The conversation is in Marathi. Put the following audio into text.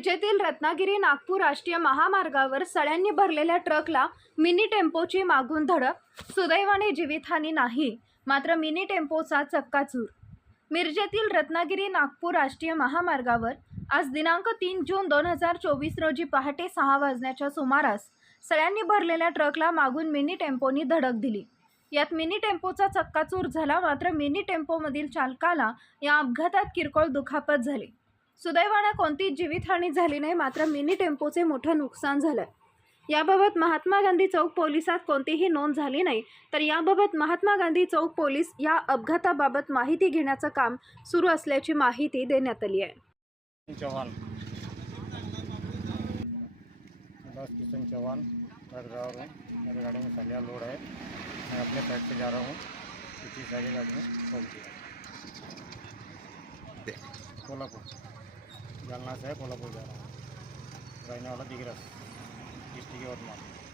मिरजेतील रत्नागिरी नागपूर राष्ट्रीय महामार्गावर सळ्यांनी भरलेल्या ट्रकला मिनी टेम्पोची मागून धडक. सुदैवाने जीवितहानी नाही मात्र मिनी टेम्पोचा चक्काचूर मिरजेतील रत्नागिरी नागपूर राष्ट्रीय महामार्गावर आज दिनांक तीन जून दोन हजार चोवीस रोजी पहाटे सहा वाजण्याच्या सुमारास सळ्यांनी भरलेल्या ट्रकला मागून मिनी टेम्पोनी धडक दिली. यात मिनी टेम्पोचा चक्काचूर झाला मात्र मिनी टेम्पोमधील चालकाला या अपघातात किरकोळ दुखापत झाली. सुदैवानं कोणतीच जीवितहानी झाली नाही मात्र मिनी टेम्पोचे मोठं नुकसान झालं. याबाबत महात्मा गांधी चौक पोलिसात कोणतीही नोंद झाली नाही तर याबाबत महात्मा गांधी चौक पोलीस या अपघाताबाबत माहिती घेण्याचं काम सुरू असल्याची माहिती देण्यात आली आहे. चौहान बस किशन चौहान ड्राइवर हूँ मेरी गाड़ी में सलिया लोड है मैं अपने साइड से जा रहा हूँ पीछे से आगे गाड़ी में कोल्हापुर जालना से कोल्हापुर जा रहा हूँ रहने वाला दिग्रस डिस्ट्रिक्ट यवतमाल